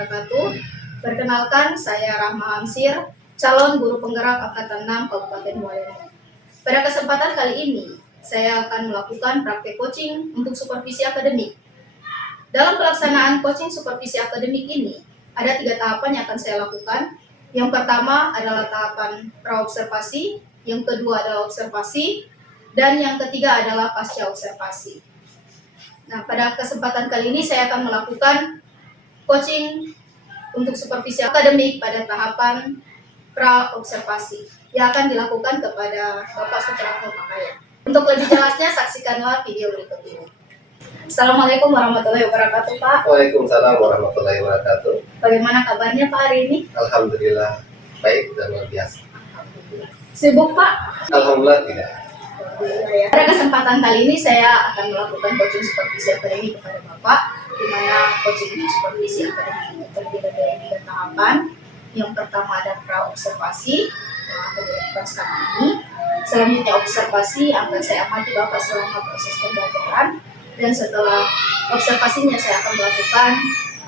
wabarakatuh. Perkenalkan, saya Rahma Amsir, calon guru penggerak Angkatan 6 Kabupaten Muara. Pada kesempatan kali ini, saya akan melakukan praktek coaching untuk supervisi akademik. Dalam pelaksanaan coaching supervisi akademik ini, ada 3 tahapan yang akan saya lakukan. Yang pertama adalah tahapan praobservasi, yang kedua adalah observasi, dan yang ketiga adalah pasca observasi. Nah, pada kesempatan kali ini saya akan melakukan coaching untuk supervisi akademik pada tahapan pra-observasi yang akan dilakukan kepada Bapak Suprapto Makaya. Untuk lebih jelasnya, saksikanlah video berikut ini. Assalamualaikum warahmatullahi wabarakatuh, Pak. Waalaikumsalam warahmatullahi wabarakatuh. Bagaimana kabarnya Pak hari ini? Alhamdulillah baik dan luar biasa. Sibuk, Pak? Alhamdulillah tidak. Pada kesempatan kali ini saya akan melakukan coaching supervisi akademik kepada Bapak, di mana coaching supervisi akademik terdiri dari 3 tahapan. Yang pertama ada pra-observasi yang akan dilakukan sekarang ini. Selanjutnya observasi akan saya amati Bapak selama proses pembelajaran, dan setelah observasinya saya akan melakukan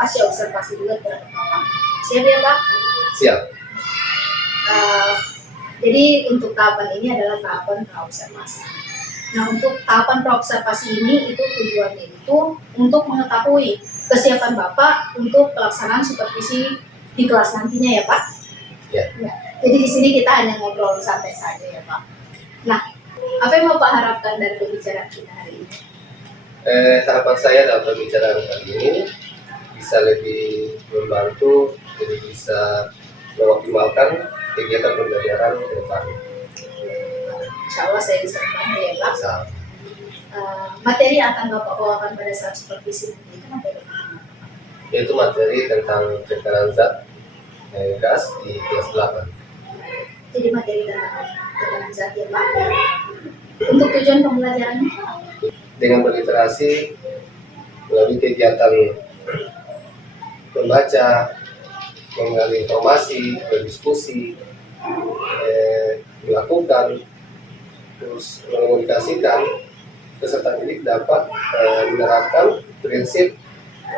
pasca observasi juga terhadap Bapak. Siap ya, Pak? Siap. Jadi untuk tahapan ini adalah tahapan praobservasi. Nah, untuk tahapan praobservasi ini itu tujuannya itu untuk mengetahui kesiapan Bapak untuk pelaksanaan supervisi di kelas nantinya ya, Pak. Ya. Jadi di sini kita hanya ngobrol santai saja ya, Pak. Nah, apa yang Bapak harapkan dari pembicaraan kita hari ini? Harapan saya dalam pembicaraan kali ini bisa lebih membantu, jadi bisa mengoptimalkan kegiatan pembelajaran ke depan. Insya Allah saya bisa membantu ya, Pak. Misal, Materi yang akan Bapak bawakan pada saat supervisi nanti itu apa ya, Pak? yaitu materi tentang tekanan zat gas di kelas 8. Jadi materi tentang tekanan zat ya, Pak. Untuk tujuan pembelajarannya Dengan berliterasi melalui kegiatan membaca, mengenali informasi, berdiskusi, melakukan, terus mengomunikasikan, peserta didik dapat menerapkan prinsip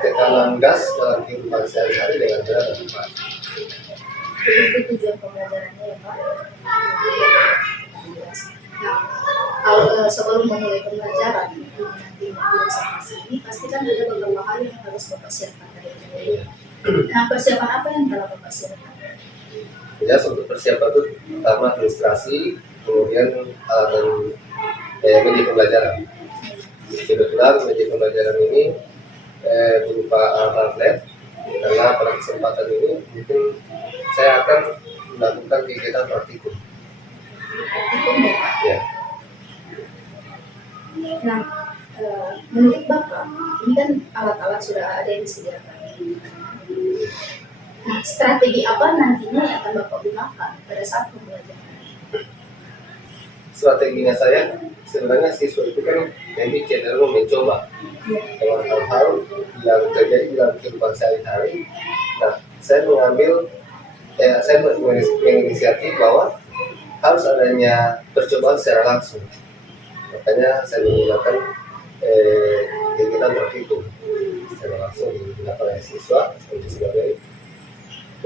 tekanan gas dalam kehidupan sehari-hari dengan benar dan tepat. itu tujuan pembelajarannya ya, Pak. Nah, kalau sebelum memulai pembelajaran nanti di observasi ini pasti kan ada beberapa hal yang harus Bapak siapkan dari dulu. Nah, persiapan apa yang telah Bapak siapkan? Ya, untuk persiapan itu pertama administrasi, kemudian alat dan media pembelajaran. Kebetulan media pembelajaran ini berupa alat lab, karena pada kesempatan ini mungkin saya akan melakukan kegiatan praktikum. Praktikum ya, Pak. Ya. Nah, menurut Bapak, ini kan alat-alat sudah ada yang disediakan. Nah, strategi apa nantinya yang akan Bapak gunakan pada saat pembelajaran? Strateginya saya sebenarnya siswa itu kan lebih cenderung mencoba dengan hal-hal yang terjadi dalam kehidupan sehari-hari. Nah, saya menginisiatif bahwa harus adanya percobaan secara langsung. Makanya saya menggunakan kegiatan praktikum secara langsung digunakan oleh siswa untuk sebagai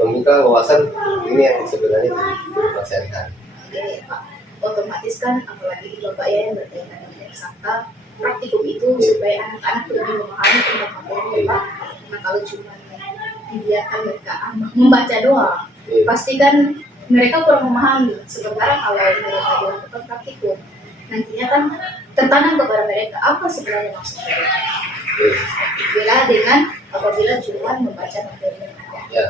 membuka wawasan ini yang sebenarnya di kehidupan sehari-hari. Oke, Pak. Otomatis kan apalagi Bapak ya yang berkaitan dengan eksakta, praktikum itu supaya anak-anak lebih memahami tentang materi ya, Pak. Nah, kalau cuma dibiarkan mereka membaca doang, pasti kan mereka kurang memahami. Sementara kalau mereka dilakukan praktikum, nantinya kan tertanam kepada mereka apa sebenarnya maksudnya. Apabila cuma membaca materi yang ada. Ya.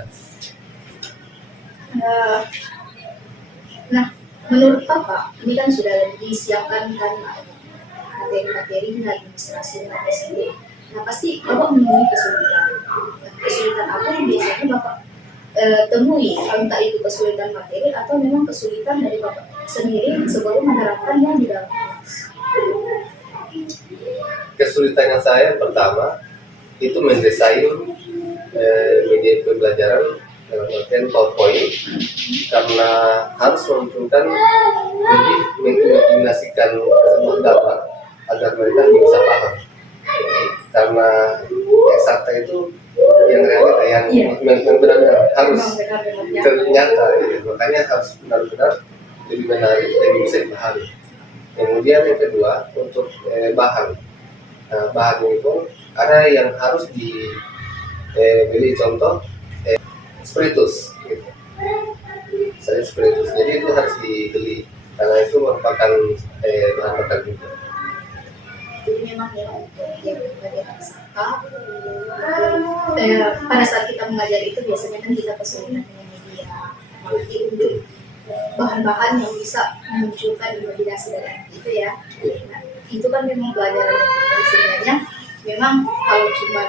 Nah, menurut Bapak, ini kan sudah disiapkan kan materi-materinya, administrasi tersebut. Nah, pasti Bapak menemui kesulitan. Kesulitan apa yang biasanya Bapak temui? Entah itu kesulitan materi atau memang kesulitan dari Bapak sendiri sebelum menerapkannya di dalam kelas. Kesulitan yang saya pertama itu mendesain media pembelajaran dalam artian PowerPoint, karena harus menunjukkan lebih mengimajinasikan sebuah gambar agar mereka bisa paham. Karena eksakta itu yang realita yang Iya. memang benar-benar harus Memang benar-benar nyata. ternyata, gitu. Makanya harus benar-benar lebih menarik, lebih bisa dipahami. Kemudian yang kedua untuk bahan. Nah, bahan itu ada yang harus dibeli, contoh spiritus, gitu. Saya spiritus, jadi itu harus dibeli karena itu merupakan bahan bakar juga. Jadi memang ya untuk yang bagian eksakta, pada saat kita mengajar itu biasanya kan kita kesulitan dengan media, apalagi untuk bahan-bahan yang bisa memunculkan imajinasi dari itu ya. Nah, itu kan memang pelajaran sebenarnya. Memang kalau cuma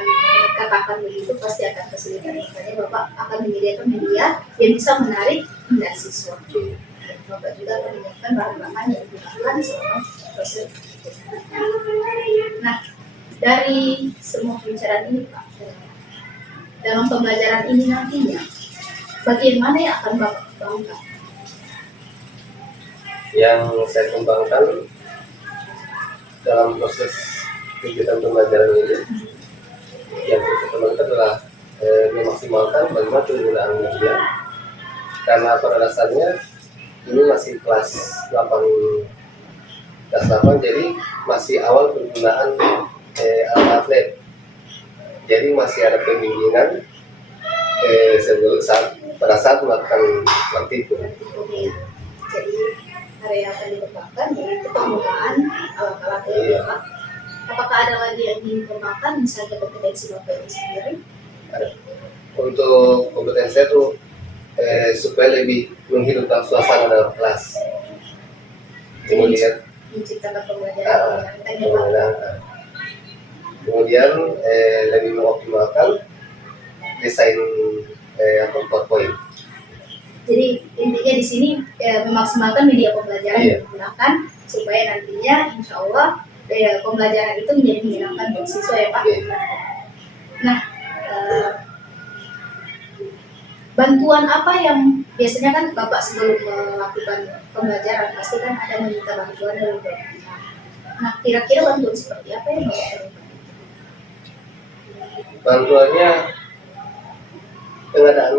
katakan begitu pasti akan kesulitan. Makanya Bapak akan menyediakan media yang bisa menarik minat siswa. Dan Bapak juga akan menyiapkan bahan-bahan yang digunakan selama proses. Nah, dari semua pembicaraan ini Pak, dalam pembelajaran ini nantinya, bagian mana yang akan Bapak kembangkan? Yang saya kembangkan dalam proses kegiatan pembelajaran ini, yang kita kembangkan adalah memaksimalkan bagaimana penggunaan media, karena pada dasarnya ini masih kelas 8, jadi masih awal penggunaan alat lab, jadi masih ada pembimbingan pada saat melakukan praktikum. Jadi area yang akan dikembangkan yaitu penggunaan alat-alat Iya. yang Bapak. Apakah ada lagi yang dikembangkan misalnya kompetensi Bapak itu sendiri? Untuk kompetensi itu supaya lebih menghidupkan suasana dalam kelas, kemudian Menciptakan pembelajaran yang kemudian lebih mengoptimalkan desain PowerPoint. Jadi intinya di sini memaksimalkan media pembelajaran Iya. yang digunakan supaya nantinya insya Allah pembelajaran itu menjadi menyenangkan bagi siswa ya Pak. Iya. Nah, bantuan apa yang biasanya kan Bapak sebelum melakukan pembelajaran pasti kan ada meminta bantuan dari Bapak. Nah, kira-kira bantuan seperti apa yang Bapak perlukan? Bantuannya pengadaan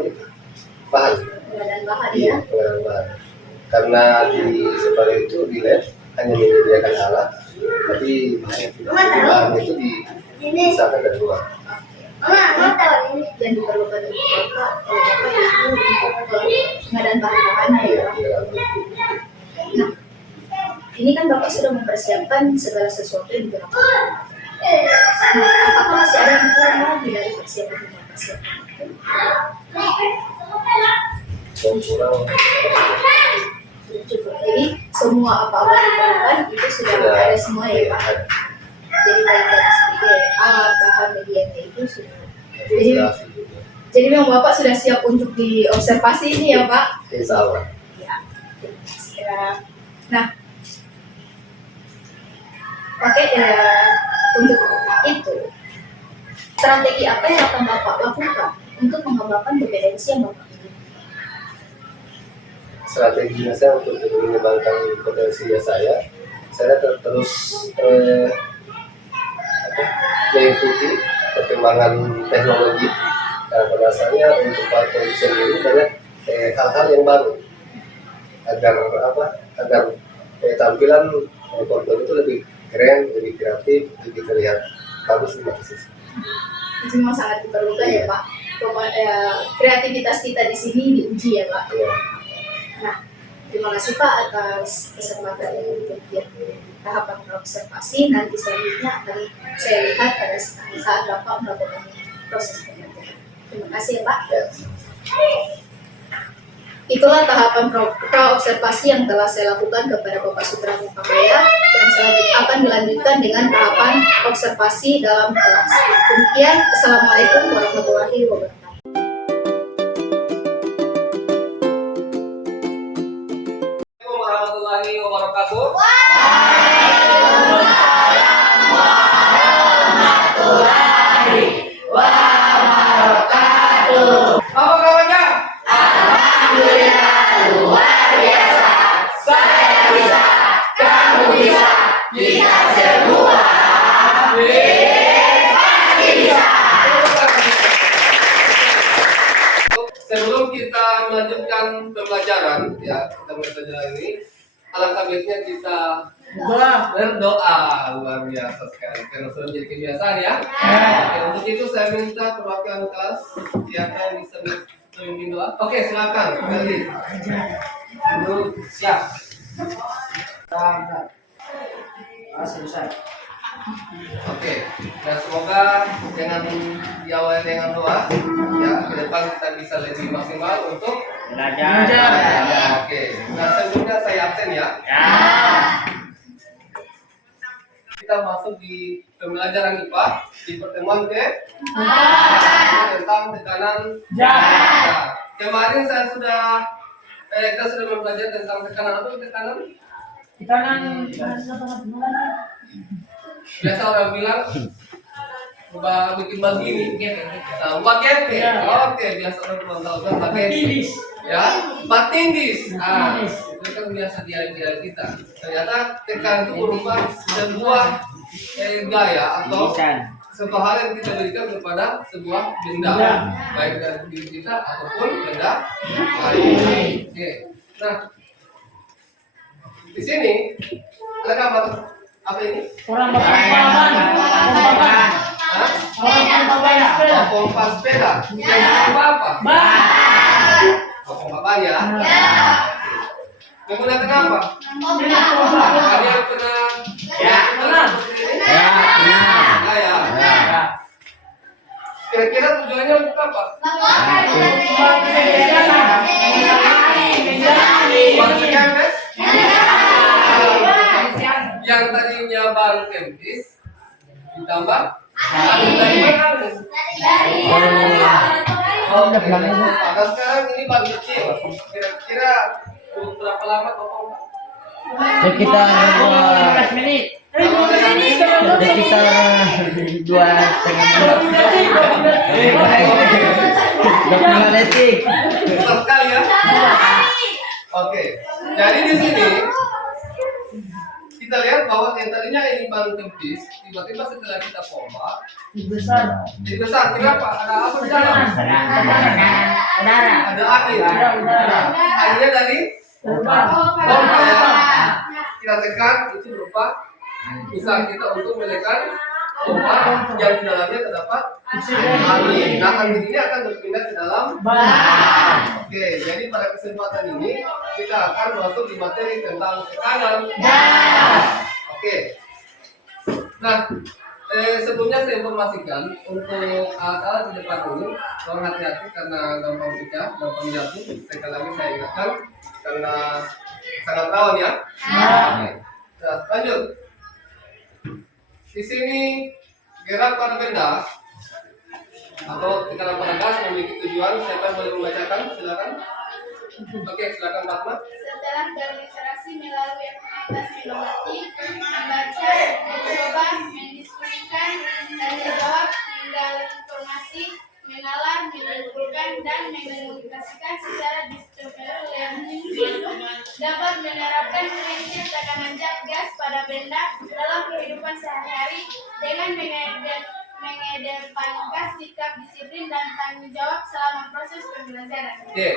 bahan. Pengadaan bahan Iya, ya. pengadaan bahan. Karena di sekolah itu di lab hanya menyediakan alat, tapi bahan itu dipisahkan dari luar. Yang diperlukan untuk Bapak, kalau Bapak itu untuk pengadaan bahan-bahannya Iya, ya. Nah, ini kan Bapak sudah mempersiapkan segala sesuatu yang digunakan. Nah, apakah masih ada yang kurang lagi dari persiapan yang Bapak siapkan? yang kurang Sudah cukup. Jadi semua apa-apa yang diperlukan itu sudah ada semua ya Pak. ada. Jadi baik dari segi alat, bahan, medianya itu sudah. Ilustrasi juga. Jadi memang Bapak sudah siap untuk diobservasi ini ya Pak. Insya Allah. Ya. Nah, oke, untuk itu strategi apa yang akan Bapak lakukan untuk mengembangkan kompetensi yang Bapak miliki? Strateginya saya untuk mengembangkan potensi saya terus mengikuti perkembangan teknologi. Karena pada dasarnya untuk PowerPoint sendiri banyak hal-hal yang baru agar tampilan PowerPoint itu lebih keren, lebih kreatif, lebih terlihat bagus di mata siswa. Itu memang sangat diperlukan ya Pak. Kreativitas kita di sini diuji ya Pak. Ya. Nah, terima kasih Pak atas kesempatan untuk tahapan observasi. Nanti selanjutnya akan saya lihat pada saat Bapak melakukan proses pembelajaran. Terima kasih ya Pak. Ya. Itulah tahapan pra-observasi yang telah saya lakukan kepada Bapak Sutramu Kamaya dan selanjutnya akan dilanjutkan dengan tahapan observasi dalam kelas. Demikian, Assalamualaikum warahmatullahi wabarakatuh. Warahmatullahi wabarakatuh. Apa kabarnya? Kita semua pasti bisa. pembelajaran ya, kita mulai pelajaran ini. Alangkah baiknya kita berdoa. Luar biasa sekali karena sudah menjadi kebiasaan ya. Oke, untuk itu saya minta perwakilan kelas siapa yang bisa memimpin doa. Oke, silakan. Kali. Siap. Selesai. Oke, dan semoga dengan diawali dengan doa ya, ke depan kita bisa lebih maksimal untuk Belajar. Oke, nah sebelumnya saya absen ya. Kita masuk di pembelajaran IPA di pertemuan tentang tekanan jas. Kemarin saya sudah kita sudah mempelajari tentang tekanan apa tekanan? Biasa orang bilang bikin begini. Nah, bagian Oke, biasa orang tahu kan bagian ya, batindis. Itu kan biasa dialih kita. Ternyata tekanan itu berupa sebuah gaya atau sebuah hal yang kita berikan kepada sebuah benda, baik dari diri kita ataupun benda lain. Oke. Nah, di sini ada gambar apa ini? Pompa sepeda. Apa? Pompa ya. Menggunakan apa? Kalian pernah? Ya. Kira-kira tujuannya untuk apa? Yang tadinya baru kempis ditambah Nah, sekarang ini baru kecil. Kira-kira berapa lama Bapak? Sekitar 15 menit. sekitar 2,5 detik. Besar sekali ya. Oke. Jadi di sini kita lihat bahwa yang tadinya ini baru kempis, tiba-tiba setelah kita pompa, Besar. jadi besar. Kenapa? Ada apa di dalam? Udara. Ada angin. Akhirnya dari pompa ya. Kita tekan itu berupa usaha kita untuk menekan pompa yang di dalamnya terdapat angin. Nah, angin ini akan berpindah ke dalam. Oke, jadi pada kesempatan ini kita akan masuk di materi tentang tekanan. Oke. Nah, sebelumnya saya informasikan untuk alat-alat di depan ini, tolong hati-hati karena gampang pecah, gampang jatuh. Sekali lagi saya ingatkan karena sangat rawan ya. Oke. Nah, lanjut. Di sini gerak pada benda atau tekanan pada gas memiliki tujuan. Siapa yang boleh membacakan? Silakan. Oke, silakan Fatma. Setelah berliterasi melalui aktivitas mengamati, membaca, mencoba, mendiskusikan, dan menjawab, menggali informasi, menalar, menyimpulkan, dan mengomunikasikan secara discovery learning dapat menerapkan prinsip tekanan gas pada benda dalam kehidupan sehari-hari dengan mengedepankan sikap disiplin dan tanggung jawab selama proses pembelajaran. Oke,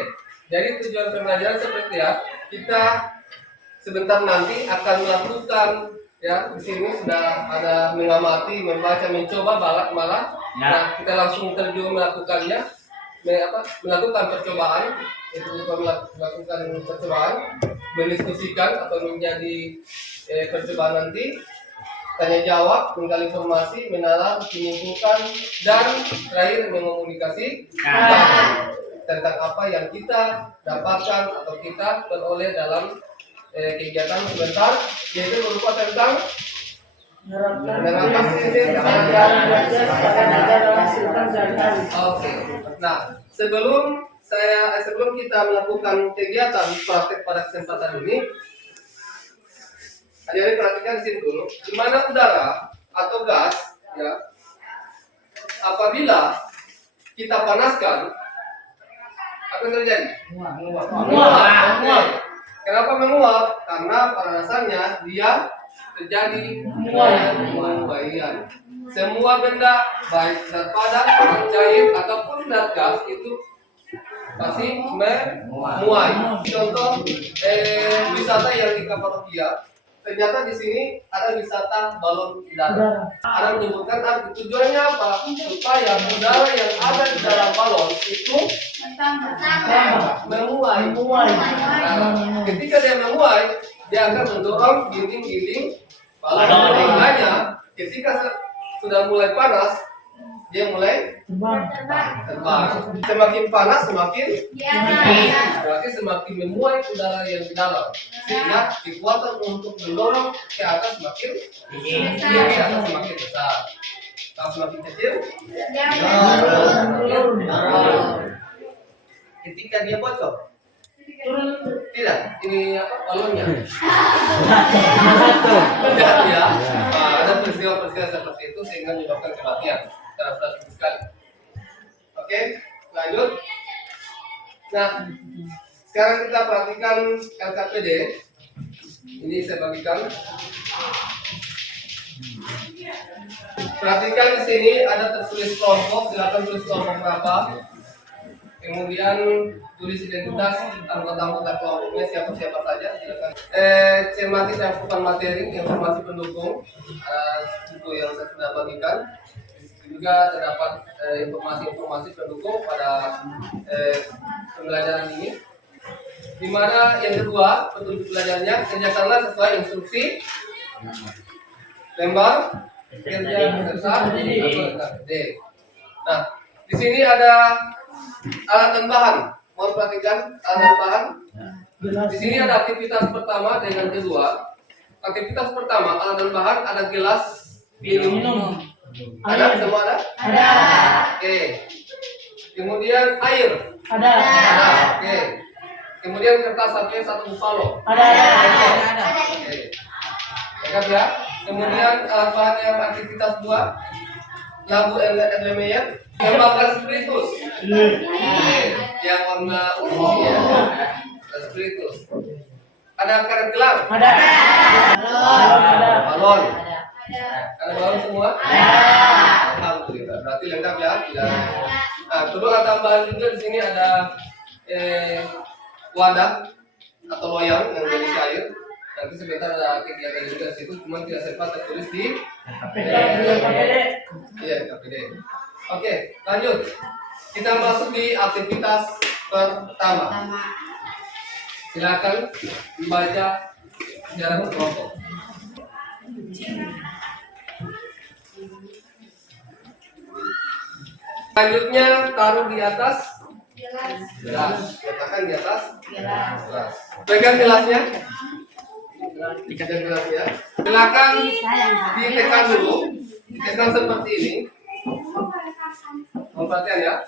jadi tujuan pembelajaran seperti ya, kita sebentar nanti akan melakukan ya, di sini sudah ada mengamati, membaca, mencoba, balak, malah. Nah, kita langsung terjun melakukannya, melakukan percobaan, itu melakukan percobaan, mendiskusikan atau menjadi percobaan nanti, tanya jawab, menggali informasi, menalar, menyimpulkan, dan terakhir mengomunikasikan tentang apa yang kita dapatkan atau kita peroleh dalam kegiatan sebentar, yaitu berupa tentang menerapkan prinsip tekanan gas. Oke. Nah, sebelum kita melakukan kegiatan praktek pada kesempatan ini, adik-adik perhatikan di sini dulu, di mana udara atau gas ya, apabila kita panaskan, apa yang terjadi? Menguap. Kenapa menguap? Karena pada dasarnya dia terjadi pembaian. Semua benda baik zat padat, cair ataupun zat gas itu pasti memuai. Contoh wisata yang di Kapadokia, ternyata di sini ada wisata balon udara. Ada menyebutkan arti tujuannya apa? Supaya udara yang ada di dalam balon itu memuai. Nah, ketika dia memuai, dia akan mendorong dinding-dinding balon. Makanya ketika sudah mulai panas, dia mulai terbang. Semakin panas semakin berarti semakin memuai udara yang di dalam, sehingga kekuatan untuk mendorong ke atas semakin tinggi atau semakin besar. Kalau semakin kecil, ketika dia bocor, tidak, ini apa balonnya? Tidak ya. Nah, ada peristiwa-peristiwa seperti itu sehingga menyebabkan kematian. Terasa sekali. Oke, lanjut. Nah, sekarang kita perhatikan LKPD. Ini saya bagikan. Perhatikan di sini ada tertulis kelompok. Silakan tulis kelompok berapa. Kemudian tulis identitas anggota-anggota kelompoknya siapa-siapa saja. Silakan. Cermati cakupan materi informasi pendukung. Buku yang saya sudah bagikan. Juga terdapat informasi-informasi pendukung pada pembelajaran ini. Di mana yang kedua, petunjuk belajarnya kerjakanlah sesuai instruksi lembar kerja peserta D. Nah, di sini ada alat dan bahan. Mohon perhatikan alat dan bahan. Di sini ada aktivitas pertama dengan kedua. Aktivitas pertama alat dan bahan ada gelas minum. Ada semua ada? Ada. Oke. Kemudian air. Ada. Oke. Kemudian kertas HP 1 buffalo. Ada. Oke. Lengkap ya. Kemudian alat bahan yang aktivitas 2 labu elemen yang bakar spiritus. Oke. Yang warna ungu ya. Spiritus. Ada karet gelang. Ada. Balon. Ada balon semua? Alhamdulillah. Berarti lengkap ya. Nah, kedua tambahan juga di sini ada wadah atau loyang yang berisi air. Nanti sebentar ada kegiatan juga di situ, cuma tidak sempat tertulis di KPD. Oke, lanjut. Kita masuk di aktivitas pertama. Silakan membaca secara berkelompok. Selanjutnya taruh di atas gelas. Letakkan di atas gelas. Pegang gelasnya. Pegang gelasnya. Silakan ditekan dulu. Ditekan seperti ini. Perhatian ya.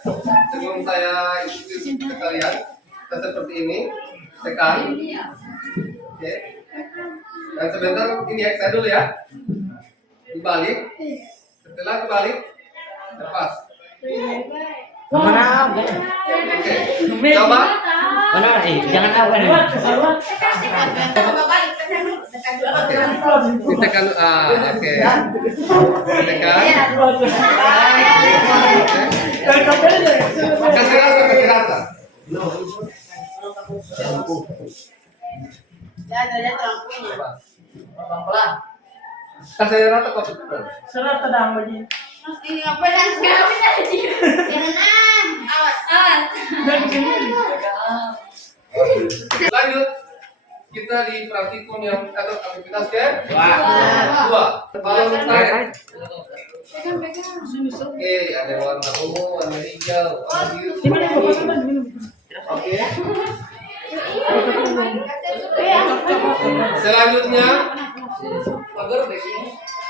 Sebelum saya ikuti ke kalian, seperti ini. Tekan. Oke. Dan sebentar ini ya, saya dulu ya. Dibalik. Setelah dibalik, lepas. Mana? Oke. Coba. Mana? Jangan apa nih. Ditekan. Oke. Ditekan. Kasih rata. Kasih rata kok. Serat pedang bagi. Lanjut, kita di praktikum yang atau aktivitas kedua. Balon tarik. Oke, ada warna ungu, warna hijau, warna biru. Oke. Selanjutnya,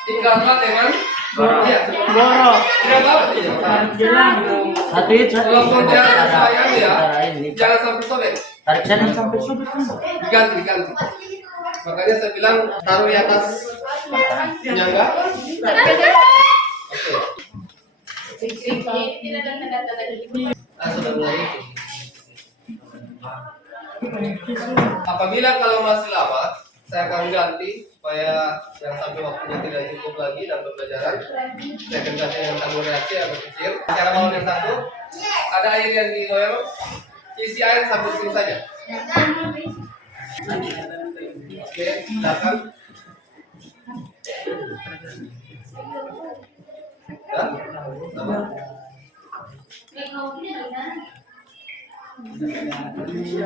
tinggalkan dengan Goro. tidak apa tidak. Jelang. Satu itu. Walaupun dia sayang ya, jangan sampai sobek. Tarik sana sampai Diganti. Makanya saya bilang taruh di atas penyangga. Oke. Sudah mulai. Apabila kalau masih lama, saya akan ganti supaya jangan sampai waktunya tidak cukup lagi dalam pembelajaran. Saya akan ganti dengan tabur reaksi agak kecil. Cara balon yang satu, ada air yang di loyang isi air sampai sini saja. Oke, silakan. Dan, sama.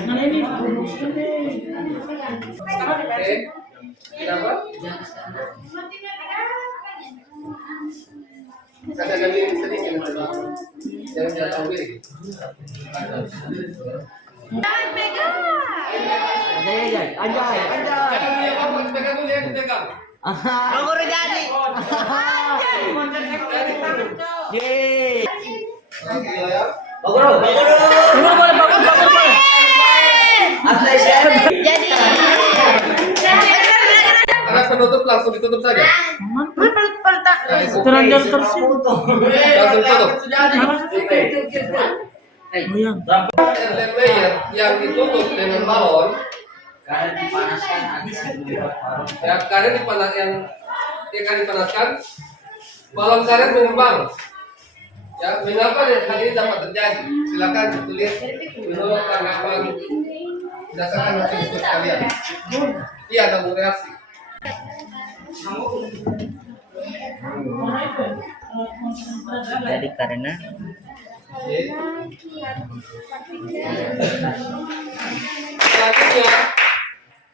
Nah ini. Oke, kenapa? Saya ganti sedikit tadi. Jangan jatuh diri. Anjay. Pegang dulu ya, Bang. Pegang dulu ya, pegang. Aku udah jadi. Yeay. Oke ya. Bagoro. Ini boleh bagus. Jadi Anak penutup langsung ditutup saja. Telanjang tersebut. Langsung tutup. Oh iya. Airline layer yang ditutup dengan balon, Karena dipanaskan ya karet dipanas yang dipanaskan, balon karet mengembang. Ya, mengapa hal ini dapat terjadi? Silakan ditulis menurut tanggapan berdasarkan hasil diskusi kalian. Iya, ada reaksi. Jadi karena Oke. Selanjutnya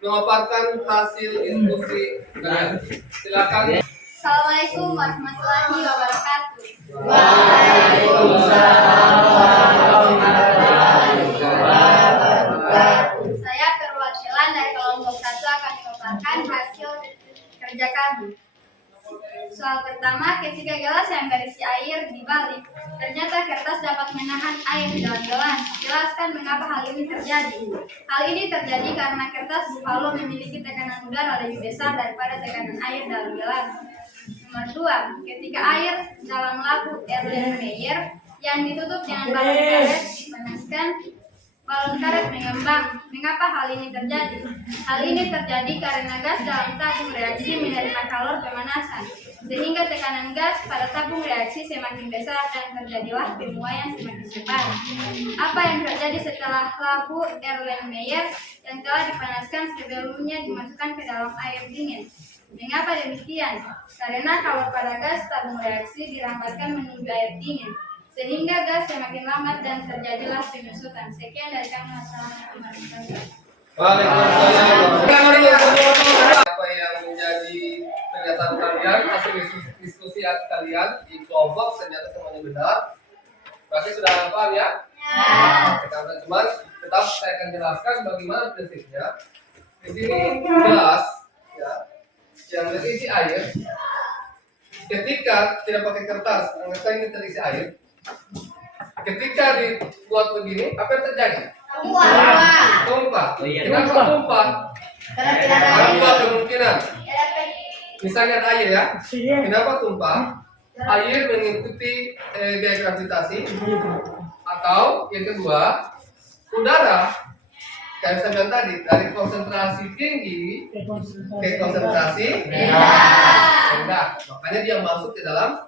memaparkan hasil diskusi kalian. Silakan. Assalamualaikum warahmatullahi wabarakatuh. Saya perwakilan dari kelompok 1 akan memaparkan hasil kerja kami. Soal pertama, ketika gelas yang berisi air dibalik, ternyata kertas dapat menahan air di dalam gelas. Jelaskan mengapa hal ini terjadi. Hal ini terjadi karena kertas buffalo memiliki tekanan udara lebih besar daripada tekanan air dalam gelas. Nomor 2, ketika air dalam lampu Erlenmeyer yang ditutup dengan balon karet dipanaskan, balon karet mengembang. Mengapa hal ini terjadi? Hal ini terjadi karena gas dalam tabung reaksi menerima kalor pemanasan, sehingga tekanan gas pada tabung reaksi semakin besar dan terjadilah penuaian semakin cepat. Apa yang terjadi setelah lampu Erlenmeyer yang telah dipanaskan sebelumnya dimasukkan ke dalam air dingin? Mengapa demikian? Karena kalor pada gas tabung reaksi dirambatkan menuju air dingin, sehingga gas semakin lambat dan terjadilah penyusutan. Sekian dari kami. Wassalamualaikum warahmatullahi Waalaikumsalam. Apa yang menjadi pernyataan kalian, hasil diskusi kalian di kelompok ternyata semuanya benar. Berarti sudah paham ya? Karena cuman tetap saya akan jelaskan bagaimana prinsipnya. Di sini gelas ya yang terisi air. Ketika tidak pakai kertas, anggap ini terisi air. Ketika dibuat begini, apa yang terjadi? Tumpah. Oh iya. Kenapa tumpah? Ada dua kemungkinan. Misalnya ada air ya. Kenapa tumpah? Air mengikuti gaya gravitasi. Atau yang kedua, udara. Kayak saya bilang tadi, dari konsentrasi tinggi ke konsentrasi rendah. Makanya dia masuk ke dalam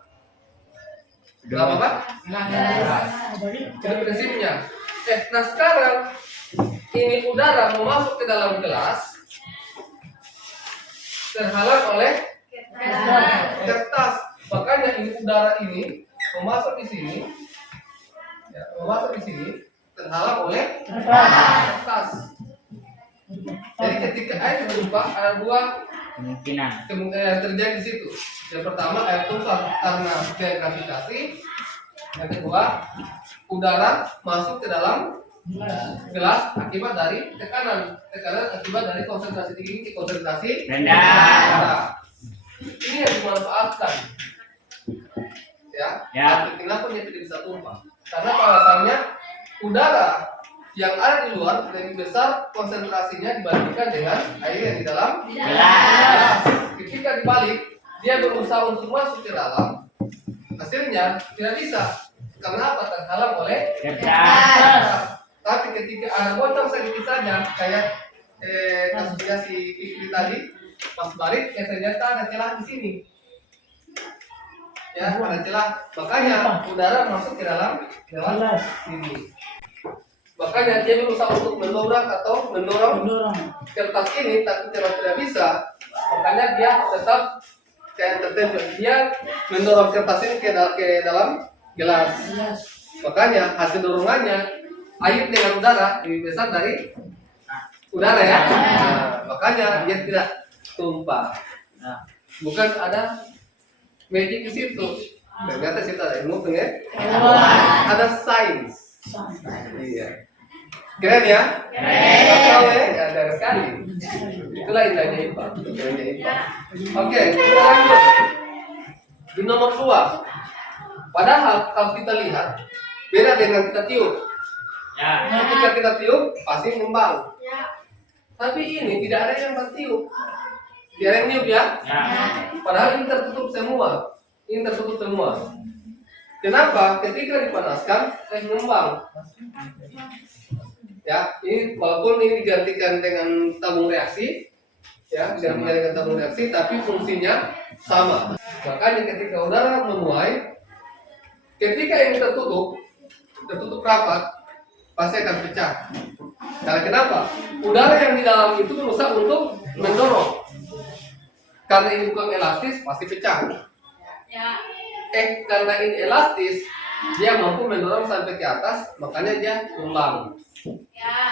apa? Itu prinsipnya. Nah sekarang ini udara mau masuk ke dalam gelas, terhalang oleh kertas. Makanya ini udara ini memasuk di sini, ya, terhalang oleh kertas. Jadi ketika air tumpah ada dua kemungkinan. yang terjadi di situ. Yang pertama air tumpah karena gaya gravitasi. Yang kedua udara masuk ke dalam gelas akibat dari tekanan akibat dari konsentrasi tinggi ke konsentrasi rendah. Ini yang dimanfaatkan. Ya. Kenapa dia tidak bisa tumpah? Karena alasannya udara yang ada di luar lebih besar konsentrasinya dibandingkan dengan air yang di dalam gelas. Ketika dibalik, dia berusaha untuk masuk ke dalam, hasilnya tidak bisa. Karena apa? Terhalang oleh kertas. Tapi ketika ada bocor sedikit saja, kayak kasusnya si Fikri tadi, pas balik, ternyata ada celah di sini. Ya, ada celah. Makanya udara masuk ke dalam gelas ini. Makanya dia berusaha untuk mendobrak atau mendorong Mendorong. kertas ini, tapi karena tidak bisa, makanya dia tetap kayak tertempel. Dia mendorong kertas ini ke dalam gelas. Jelas. Makanya hasil dorongannya air dengan udara lebih besar dari udara ya. Nah, makanya dia tidak tumpah. Nah, Bukan ada magic di situ. Ternyata situ ada ilmu ada sains. Iya. Keren ya? Keren. Tahu ya? Ada sekali. Itulah indahnya IPA. Indahnya IPA. Oke, kita lanjut. Di nomor 2. Padahal kalau kita lihat beda dengan kita tiup. ya. Ketika kita tiup pasti ngembang. Ya. Tapi ini tidak ada yang bertiup. Dia yang niup ya. Ya. Padahal ini tertutup semua. Ini tertutup semua. Kenapa? Ketika dipanaskan mengembang. Ya, ini walaupun ini digantikan dengan tabung reaksi, ya, dengan tabung reaksi, tapi fungsinya sama. Makanya ketika udara menuai, ketika ini tertutup rapat, pasti akan pecah. Karena kenapa? Udara yang di dalam itu berusaha untuk mendorong. Karena ini bukan elastis, pasti pecah. Ya. Karena ini elastis, dia mampu mendorong sampai ke atas, makanya dia ulang. Ya.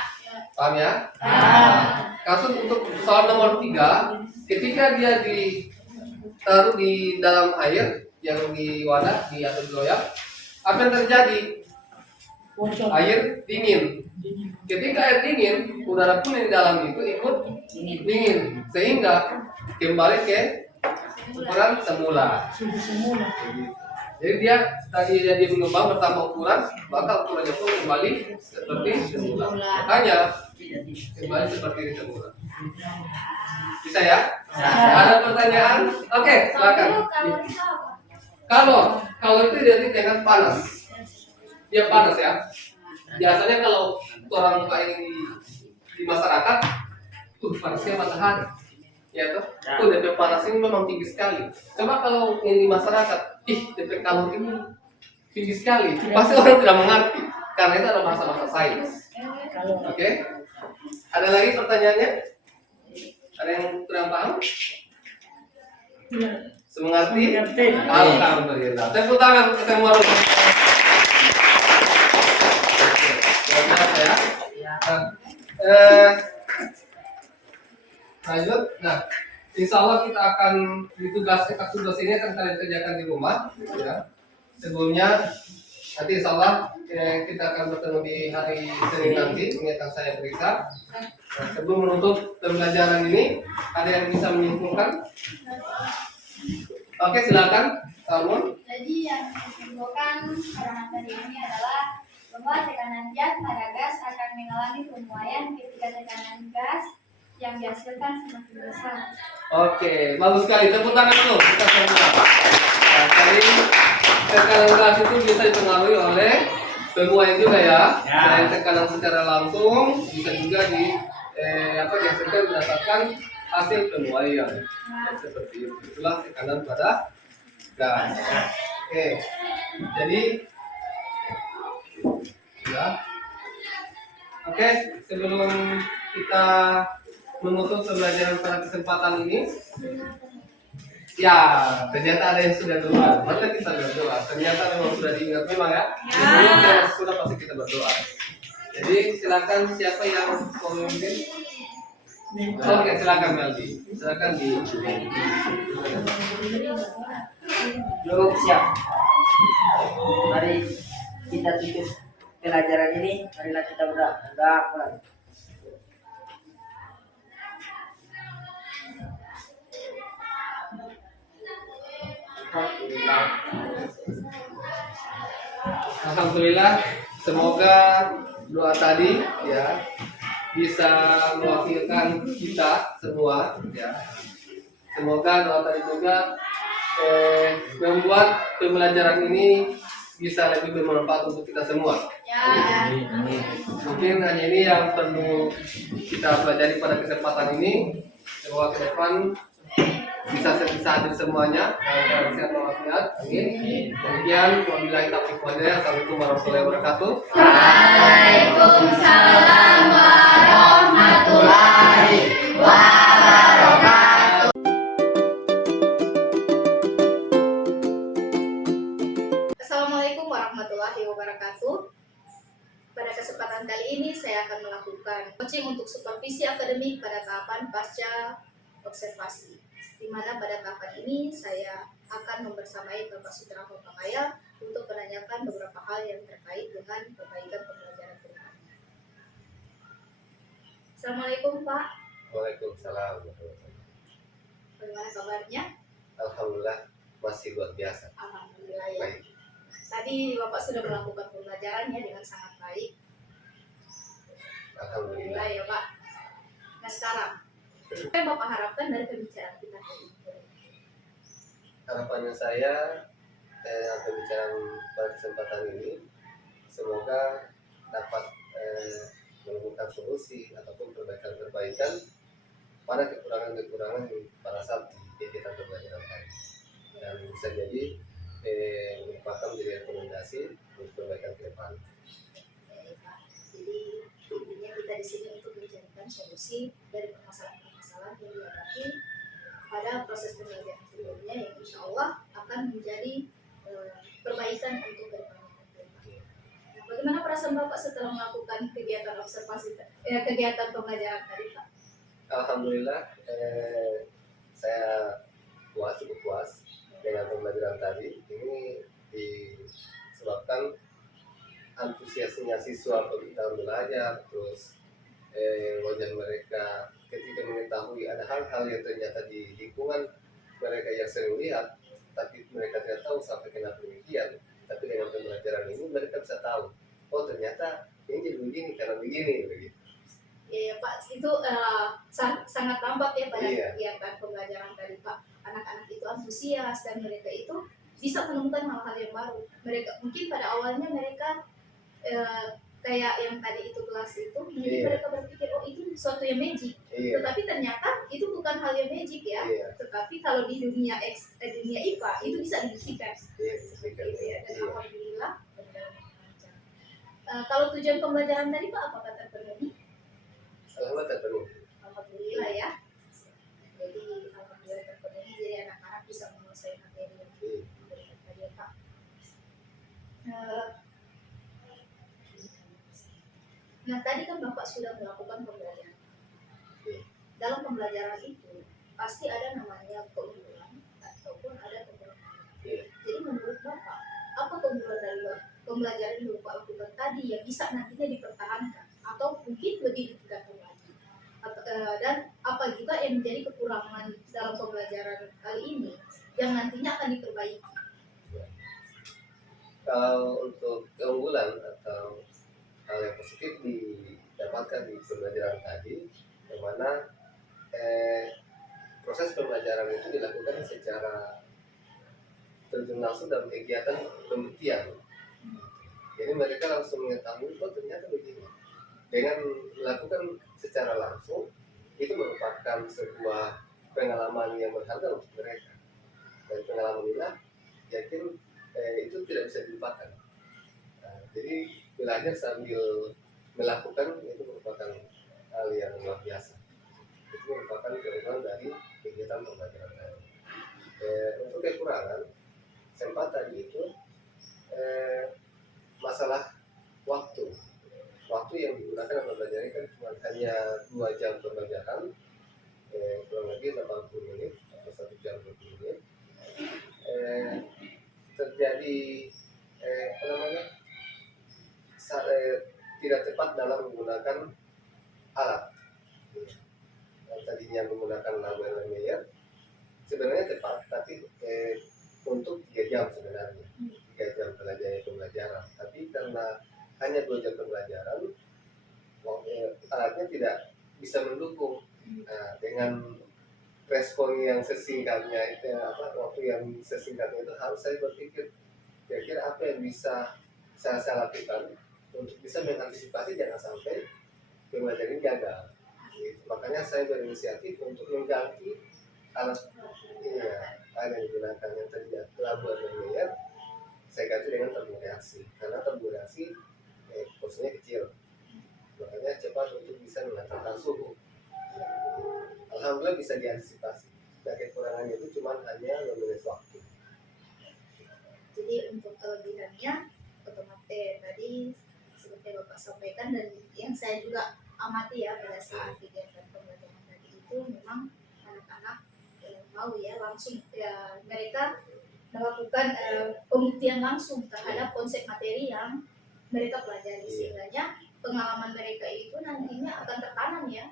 Paham ya? Nah, kasus untuk soal nomor 3, ketika dia ditaruh di dalam air yang di wadah atau di loyang, apa yang terjadi? Bocor. Air dingin. Ketika air dingin, udara pun yang di dalam itu ikut dingin, sehingga kembali ke ukuran semula. Sudah semula. Jadi dia tadi dia mengembang bertambah ukuran, maka ukurannya pun kembali seperti semula. Makanya kembali seperti semula. Bisa ya? Ada pertanyaan? Oke, silakan. Kalau itu identik dengan panas. Dia panas ya. Biasanya kalau orang muka ini di masyarakat, tuh panasnya matahari. Ya tuh, tuh DP panas ini memang tinggi sekali. Coba kalau ini di masyarakat, DP kalor ini tinggi sekali. Pasti orang tidak mengerti, karena itu adalah bahasa-bahasa sains. Oke? Ada lagi pertanyaannya? Ada yang kurang paham? Semengerti? Mengerti. Alhamdulillah. Tepuk tangan untuk semua. Luar biasa ya. Lanjut. Nah, insya Allah kita akan tugas ini akan kalian kerjakan di rumah. Ya. Sebelumnya, nanti insya Allah kita akan bertemu di hari Senin nanti. Ini akan saya periksa. Nah, sebelum menutup pembelajaran ini, ada yang bisa menyimpulkan? Oke, silakan, Salmon. Jadi yang disimpulkan pada materi ini adalah bahwa tekanan gas pada gas akan mengalami pemuaian ketika tekanan gas yang dihasilkan semakin besar. Oke, bagus sekali. Tepuk tangan dulu. Kita semua. Nah, tadi tekanan gas itu bisa dipengaruhi oleh pemuaian juga ya. Ya. Selain tekanan secara langsung, bisa juga dihasilkan berdasarkan hasil pemuaian. Seperti itu. Itulah tekanan pada gas. Oke. Jadi ya. Oke, sebelum kita menutup pembelajaran pada kesempatan ini, ya ternyata ada yang sudah duluan. Maka kita berdoa. Ternyata memang sudah diingat memang ya. Sebelum kita sudah pasti kita berdoa. Jadi silakan siapa yang mau memimpin? Oke, silakan Meldi. Silakan di. Cukup siap. Mari kita tutup pelajaran ini. Marilah kita berdoa. Alhamdulillah, semoga doa tadi ya bisa mewakilkan kita semua ya. Semoga doa tadi juga membuat pembelajaran ini bisa lebih bermanfaat untuk kita semua. Ya. Mungkin hanya ini yang perlu kita pelajari pada kesempatan ini. Semoga ke depan bisa hadir semuanya dalam sehat walafiat. Amin. Demikian wabillahi taufiq wal hidayah. Assalamualaikum warahmatullahi wabarakatuh. Waalaikumsalam warahmatullahi wabarakatuh. Assalamualaikum warahmatullahi wabarakatuh. Pada kesempatan kali ini saya akan melakukan coaching untuk supervisi akademik pada tahapan pasca observasi, di mana pada tahapan ini saya akan membersamai Bapak Sudramo Pangaya untuk menanyakan beberapa hal yang terkait dengan perbaikan pembelajaran ke depan. Assalamualaikum Pak, Waalaikumsalam. bagaimana kabarnya? Alhamdulillah masih luar biasa. Alhamdulillah ya. Baik. Tadi Bapak sudah melakukan pembelajarannya dengan sangat baik. Alhamdulillah. Alhamdulillah ya Pak. Nah sekarang, apa yang Bapak harapkan dari pembicaraan kita hari ini? Harapannya saya pembicaraan pada kesempatan ini semoga dapat menemukan solusi ataupun perbaikan-perbaikan pada kekurangan-kekurangan yang pada saat di kegiatan pembelajaran tadi, dan bisa jadi merupakan menjadi rekomendasi untuk perbaikan ke depan. Baik, Pak. Jadi intinya kita di sini untuk mencarikan solusi dari permasalahan-permasalahan yang dihadapi pada proses pembelajaran sebelumnya yang insya Allah akan menjadi perbaikan untuk ke depannya. Nah, bagaimana perasaan Bapak setelah melakukan kegiatan observasi, kegiatan pembelajaran tadi, Pak? Alhamdulillah saya cukup puas dengan pembelajaran tadi. Ini disebabkan antusiasnya siswa dalam belajar, terus wajah mereka ketika mengetahui ada hal-hal yang ternyata di lingkungan mereka yang sering lihat, tapi mereka tidak tahu sampai kenapa demikian. Tapi dengan pembelajaran ini mereka bisa tahu, oh ternyata ini jadi begini karena begini begitu. Ya Pak, itu sangat tampak ya pada Iya. kegiatan pembelajaran tadi Pak. Anak-anak itu antusias dan mereka itu bisa menemukan hal-hal yang baru. Mereka mungkin pada awalnya mereka kayak yang tadi itu kelas itu, mungkin Iya. mereka berpikir oh itu sesuatu yang magic. Iya. Tetapi ternyata itu bukan hal yang magic ya. Iya. Tetapi kalau di dunia dunia IPA itu bisa dibuktikan. Iya, buktikan. Gitu ya. Dan Iya. alhamdulillah berjalan dengan lancar. Kalau tujuan pembelajaran tadi Pak apakah terpenuhi? Alhamdulillah terpenuhi. Alhamdulillah ya. Jadi alhamdulillah terpenuhi, jadi anak-anak bisa menguasai materi yang diberikan tadi ya Pak. Nah tadi kan Bapak sudah melakukan pembelajaran. Dalam pembelajaran itu pasti ada namanya keunggulan ataupun ada kekurangan. Iya. Jadi menurut Bapak apa keunggulan dari pembelajaran yang Bapak lakukan tadi yang bisa nantinya dipertahankan atau mungkin lebih ditingkatkan lagi? Dan apa juga yang menjadi kekurangan dalam pembelajaran kali ini yang nantinya akan diperbaiki? Kalau untuk keunggulan atau hal yang positif didapatkan di pembelajaran tadi, yang mana proses pembelajaran itu dilakukan secara terjun langsung dalam kegiatan pembuktian. Jadi mereka langsung mengetahui, oh ternyata begini. Dengan melakukan secara langsung, itu merupakan sebuah pengalaman yang berharga untuk mereka. Dan pengalaman inilah, yakin itu tidak bisa dilupakan. Nah, jadi belajar sambil melakukan itu merupakan hal yang luar biasa. Itu merupakan keunggulan dari kegiatan pembelajaran tadi. Untuk kekurangan, sempat tadi itu masalah waktu yang digunakan dalam pembelajaran kan cuma hanya 2 jam pembelajaran, kurang lebih 80 menit atau 1 jam 20 menit. Terjadi tidak tepat dalam menggunakan alat. Yang tadinya menggunakan Langer sebenarnya tepat, tapi untuk 3 jam sebenarnya, 3 jam pembelajaran. Tapi karena hanya 2 jam pembelajaran, alatnya tidak bisa mendukung. Nah, dengan respon yang sesingkatnya itu, waktu yang sesingkatnya itu harus saya berpikir kira-kira apa yang bisa saya lakukan untuk bisa mengantisipasi jangan sampai pembelajaran ini gagal. Makanya saya berinisiatif untuk mengganti alat yang digunakan yang tadi pelabuhan dan layer saya ganti dengan tabung reaksi karena tabung reaksi porsinya kecil makanya cepat untuk bisa mengaturkan suhu. Alhamdulillah bisa diantisipasi. Nah kekurangannya itu cuma hanya memanage waktu. Jadi untuk kelebihannya otomatis tadi seperti Bapak sampaikan dan yang saya juga amati ya pada saat kegiatan pembelajaran tadi itu memang anak-anak mau ya langsung ya mereka melakukan pembuktian langsung terhadap konsep materi yang mereka pelajari sehingga pengalaman mereka itu nantinya akan tertanam ya,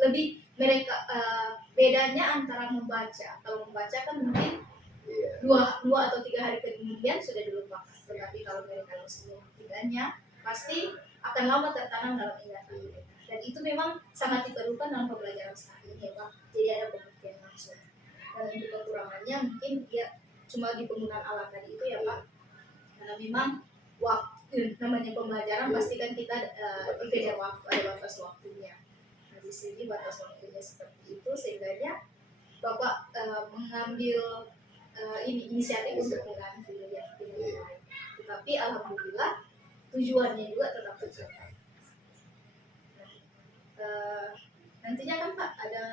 lebih mereka bedanya antara membaca kalau membaca kan mungkin dua atau 3 hari kemudian sudah dilupakan tetapi kalau mereka langsung bedanya pasti akan lama tertanam dalam ingatan mereka dan itu memang sangat diperlukan dalam pembelajaran saat ini ya Pak jadi ada pembuktian langsung dan untuk kekurangannya mungkin ya cuma di penggunaan alat tadi itu ya Pak karena memang waktu namanya pembelajaran pasti kan kita dikejar waktu ada batas waktunya nah di sini batas waktunya seperti itu sehingga Bapak mengambil inisiatif untuk mengganti ya tetapi alhamdulillah tujuannya juga tetap tercapai. Nantinya kan Pak ada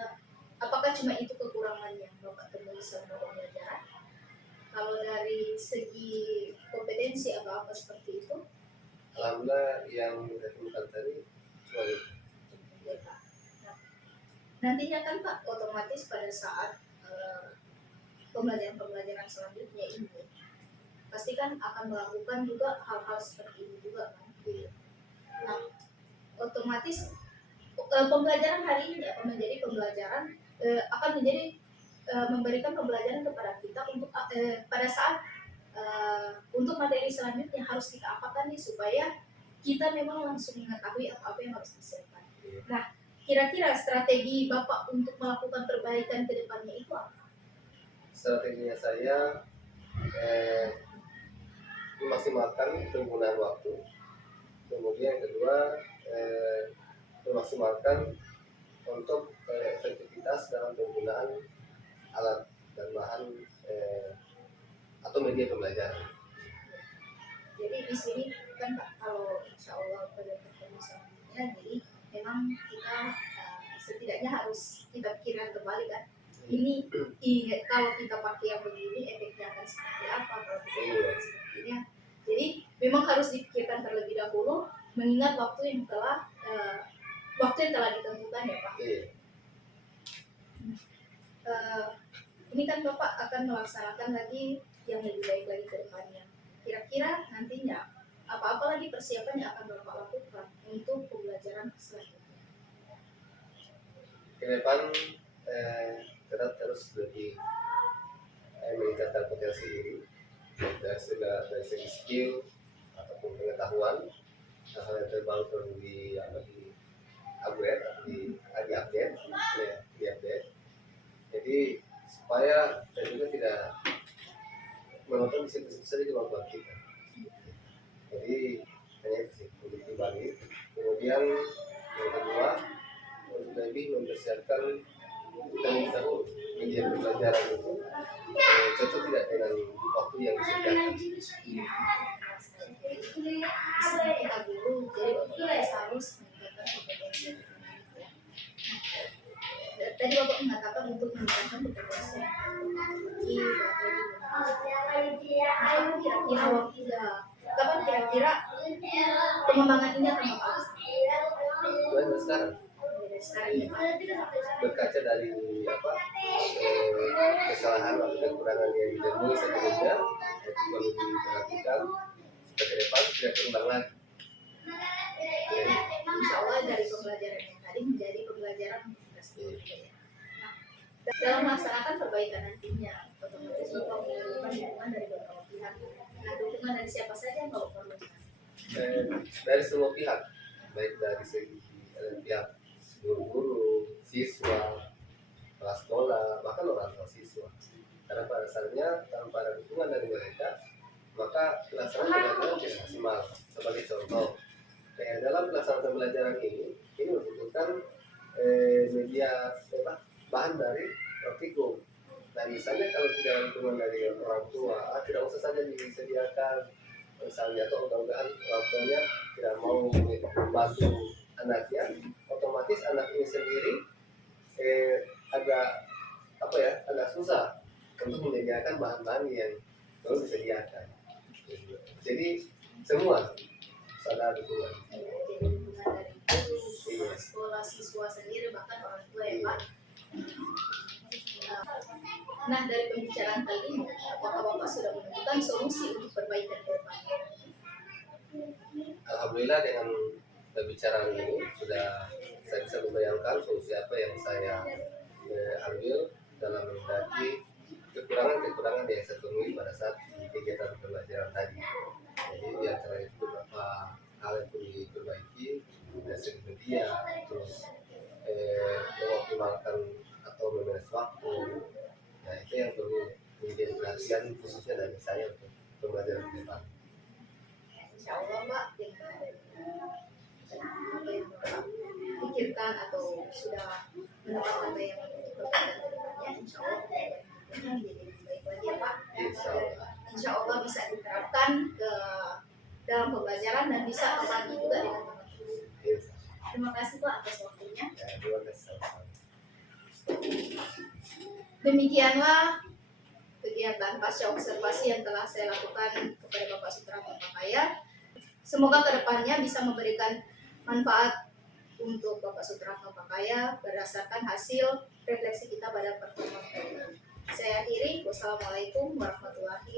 apakah cuma itu kekurangannya Bapak temui selama pembelajaran? Kalau dari segi kompetensi atau apa seperti itu? Alhamdulillah yang kita temukan tadi cuma itu. Ya, Pak. Nah, nantinya kan Pak otomatis pada saat pembelajaran selanjutnya ini pasti kan akan melakukan juga hal-hal seperti ini juga kan. Nah, otomatis pembelajaran hari ini akan menjadi pembelajaran akan menjadi memberikan pembelajaran kepada kita untuk pada saat untuk materi selanjutnya harus kita apakan nih supaya kita memang langsung mengetahui apa-apa yang harus disiapkan. Nah, kira-kira strategi Bapak untuk melakukan perbaikan ke depannya itu apa? Strateginya saya memaksimalkan penggunaan waktu. Kemudian yang kedua memaksimalkan untuk efektivitas dalam penggunaan alat dan bahan atau media pembelajaran. Jadi di sini kan Pak kalau insya Allah pada pertemuan selanjutnya, jadi memang kita setidaknya harus kita pikirkan kembali kan. Ini kalau kita pakai yang begini efeknya akan seperti apa kalau kita pakai seperti ini. Jadi memang harus dipikirkan terlebih dahulu mengingat waktu yang telah ditentukan ya Pak. Ini kan Bapak akan melaksanakan lagi yang lebih baik lagi ke depannya. Kira-kira nantinya apa-apa lagi persiapan yang akan Bapak lakukan untuk pembelajaran selanjutnya? Ke depan kita terus lebih meningkatkan potensi diri dari segi skill ataupun pengetahuan hal yang terbaru perlu di upgrade di update. Jadi supaya kita juga tidak menonton di situ saja kemampuan kita. Jadi hanya itu sih untuk dibagi. Kemudian yang kedua untuk lebih mempersiapkan terlebih dahulu media pembelajaran itu cocok tidak dengan waktu yang disediakan. Kita dulu jadi kita harus meningkatkan kompetensi. Tadi Bapak mengatakan untuk meningkatkan kompetensi. Kira-kira waktunya kapan kira-kira pengembangan ini akan Bapak Sekarang berkaca dari kesalahan atau kekurangan yang ditemui sebelumnya itu perlu diperhatikan supaya ke depan tidak terulang lagi. Insya Allah dari pembelajaran yang tadi menjadi pembelajaran kita sendiri. Nah, dalam melaksanakan perbaikan nantinya otomatis Bapak membutuhkan dukungan dari beberapa pihak. Nah, dukungan dari siapa saja yang Bapak perlukan? Dari semua pihak, baik dari segi pihak guru-guru, siswa, kepala sekolah, bahkan orang tua siswa. Karena pada dasarnya tanpa ada dukungan dari mereka, maka pelaksanaan pembelajaran tidak maksimal. Sebagai contoh, dalam pelaksanaan pembelajaran ini membutuhkan media bahan dari praktikum. Nah misalnya kalau tidak ada dukungan dari orang tua, tidak usah saja disediakan misalnya, atau mudah-mudahan orang tuanya tidak mau membantu anaknya, otomatis anak ini sendiri agak agak susah untuk menyediakan bahan-bahan yang perlu disediakan. Jadi semua sadar dukungan. Jadi dukungan dari guru, sekolah, siswa sendiri, bahkan orang tua ya Pak. Nah, dari pembicaraan kali ini, apakah Bapak sudah menemukan solusi untuk perbaikan ke depannya? Alhamdulillah dengan pembicaraan ini sudah saya bisa membayangkan solusi apa yang saya ambil dalam menghadapi kekurangan-kekurangan yang saya temui pada saat kegiatan pembelajaran tadi. Jadi di antara itu beberapa hal yang perlu diperbaiki dari segi media, terus mengoptimalkan atau memanage waktu. Nah itu yang perlu menjadi perhatian khususnya dari saya untuk pembelajaran ke depan. Insya Allah Pak, dengan apa yang Bapak pikirkan atau sudah mendapatkan bayangan untuk perbaikan ke depannya, insya Allah akan menjadi lebih baik lagi ya Pak. Insya Allah bisa diterapkan ke dalam pembelajaran dan bisa berbagi juga dengan teman-teman. Terima kasih Pak atas waktunya. Ya, terima kasih. Demikianlah kegiatan pasca observasi yang telah saya lakukan kepada Bapak Sutrama Pakaya. Semoga kedepannya bisa memberikan manfaat untuk Bapak Sutrama Pakaya berdasarkan hasil refleksi kita pada pertemuan ini. Saya akhiri, wassalamualaikum warahmatullahi